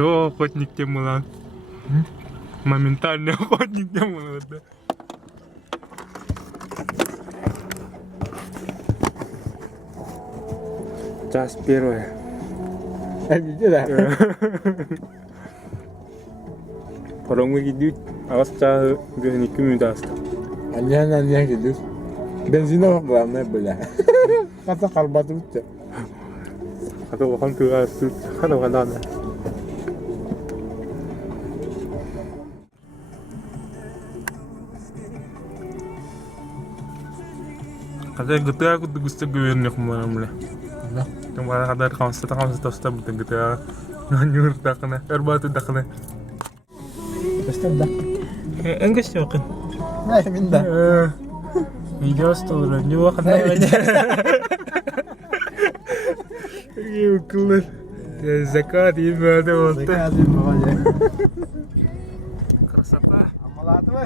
Кто охотник тем мулан? Моментальный охотник тем мулан, да? Часть первая. Где да? Паромга гидют. Агасча бен 2 минут аст. Аня гидут. Бензинов главное, бля. Ката карбат утча. Ката вахан кыга аст. Ката вахан. Kata GTA aku tuh gusto gawin niya kumaramla. Yung mga kadar kaunsta buta GTA. Nganyur tak na. Erbatu tak na. Basta da. Ang gusto ko. Ay, minda. Video store. New ka na. Yung cool. Zakat yun ba ito? Zakat yun ba kaya? Kasapa. Amalado ba?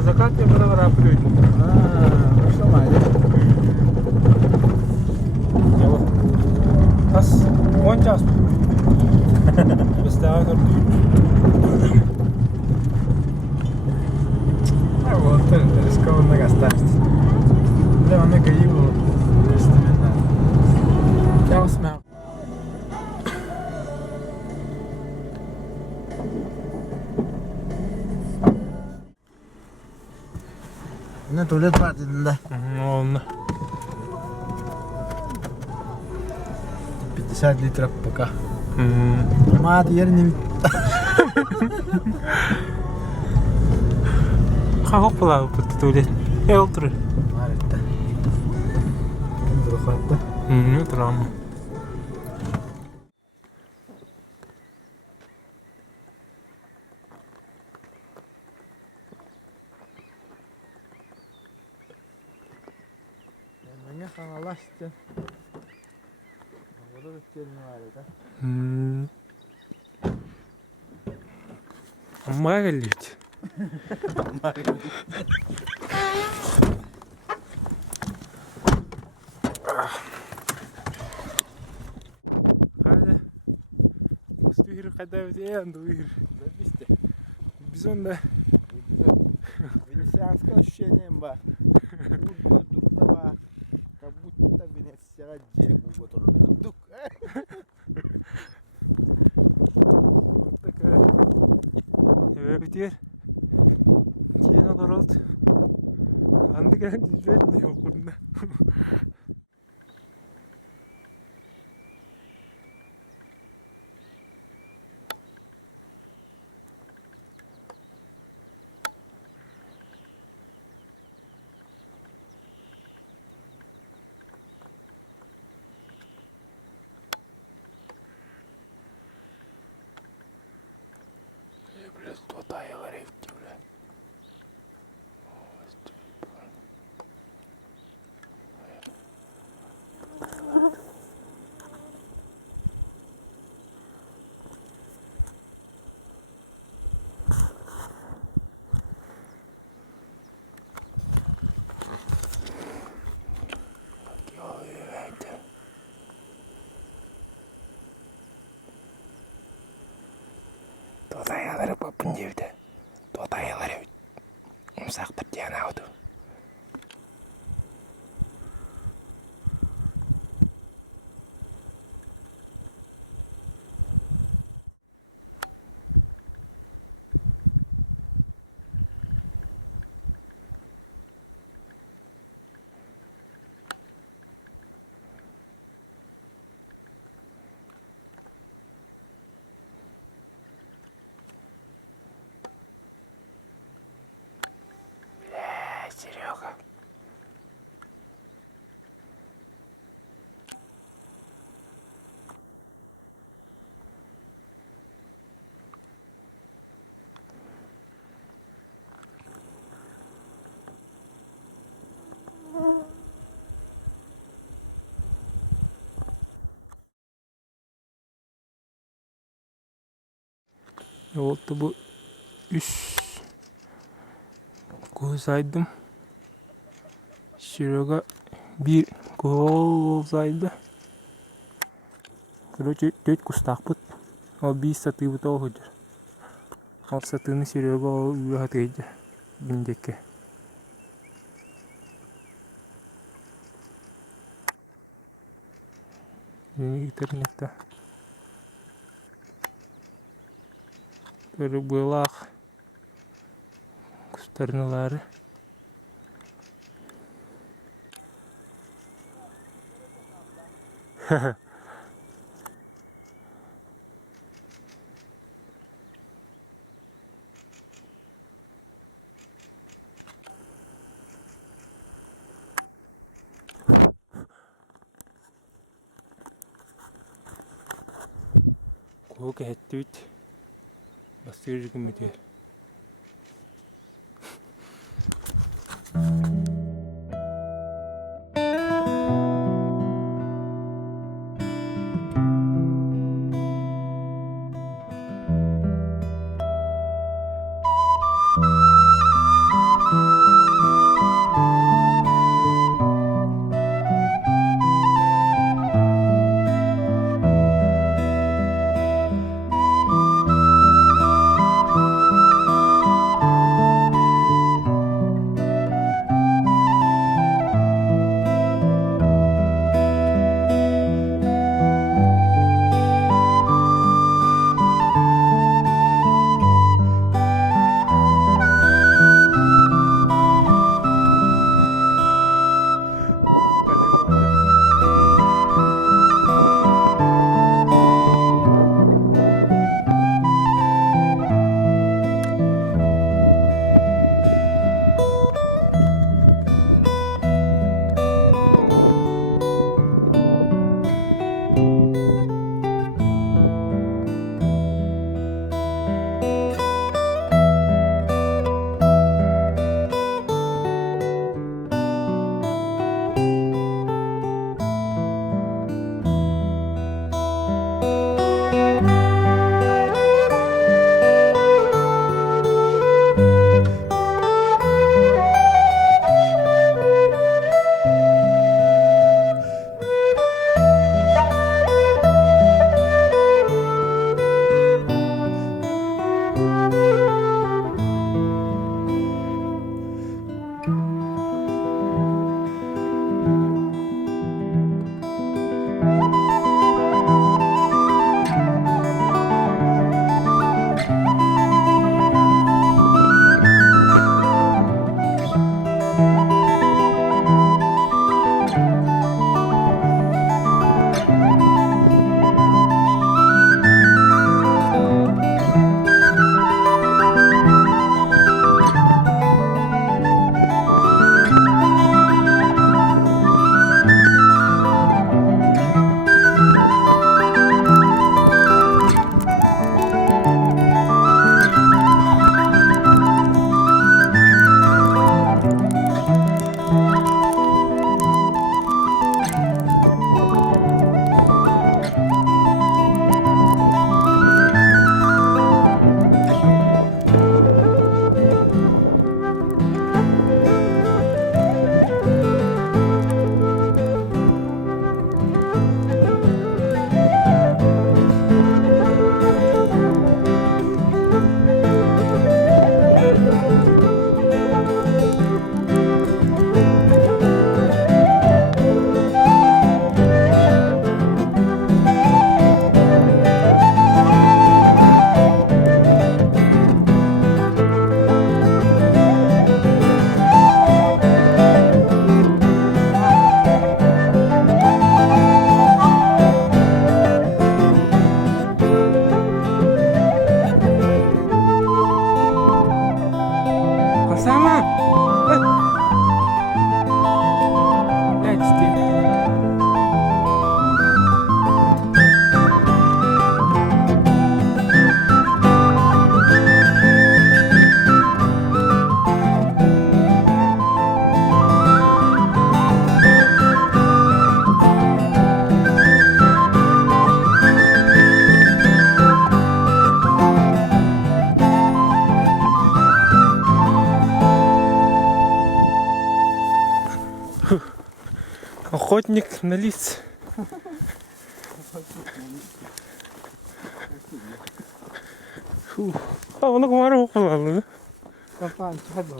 Zakat na wala wala pa. Gusto mo yan? Tas, 1 час. Basta ako. Ah, вот, скоро много оставить. Да, он много его. Я вас знаю. Ну, туалет платит, да. Ладно. 50 литров пока. Мат, ерни. Как плавал под туалет? Элтры. Марita. Охота. Трама. Меня ханаласти. Вот это терминал, да? Магалить. Стуир когда в день, дуир. Безумно. Венецианское ощущение, ба. Как будто Венеция отдельно. Вот такая. Теперь. Тена народ. Андыга жадный окурда. Тотайлары попын деуді. Тотайлары ұмсақтыр дейін ауды. Серега. Вот bu üst göz aydım. Серега Bir gol olsaydı. Короче, тетку стахпут. Ол 5 саты бутол ходер. Ол сатыны Серега ол үйе хатыйды. Биндеке. Интернетта. Перебылах. Кустарнылары. Ха-ха. Кого хэттүт бастырж гэмэдэ. Охотник на лиц. Фух. А, он комаров около. Попан, чадо.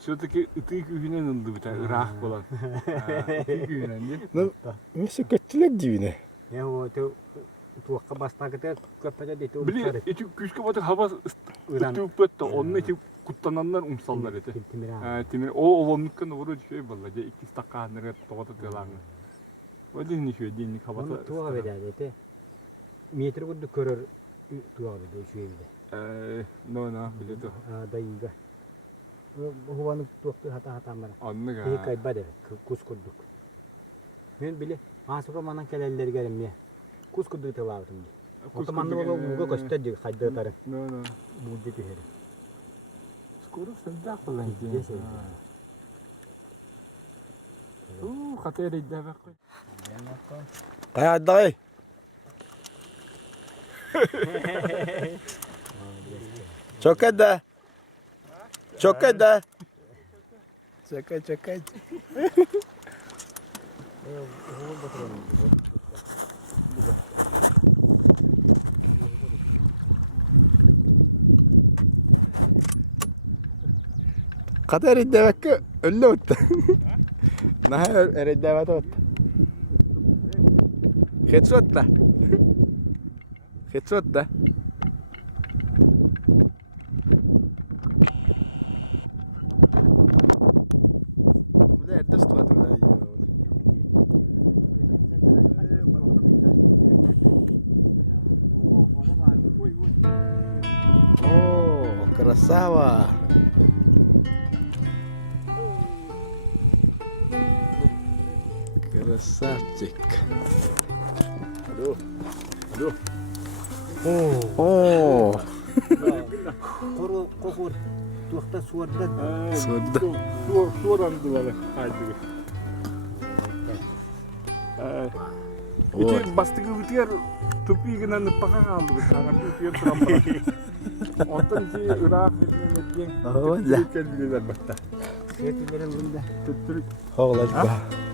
Все-таки ты күйінен ұнды рақ болады. Ну, вообще көттілік дейіне. Туаққа басқа кетер, көрпеде дейті Біле, эти күшке батыр хаба үттіп бөтті, оны эти құттананнан ұмсалдар еті. Темір, о олонлыққан ұры жүйе бұрға, де икі стақанығы тоғаты деламын. О дейін нешуе, дейін хабасы. туаға бедәр, метр күрді көрір туаға бедәр. No, bilеді. Да, үйді. Хуаны туақты хата-хатамдар. Анныға. Тек айтбады, күз күрді. Мен біле, асығы манан келелер керім не. Күз күрді тылағым. Отаманды олы көстер де қайды бәрі. Скоро сында қылын. Қатер еді бәқі. Қайаддай. Çökede. Çökede. Çöke. Kadar demek ki öyle oldu. Ne öyle demek oldu. Headshot da. Красава! Красавчик! О! Құры құқыр, туақта суарды. Суарды. Суаранды ғаны қайды. Ой. Бастығы өтер, түпігінен ұппаған алды. Отын жей, ұрақ, О, да. өткен жүрер бақта. Светі берем бұнда. Түттірік. Оғлаш ба.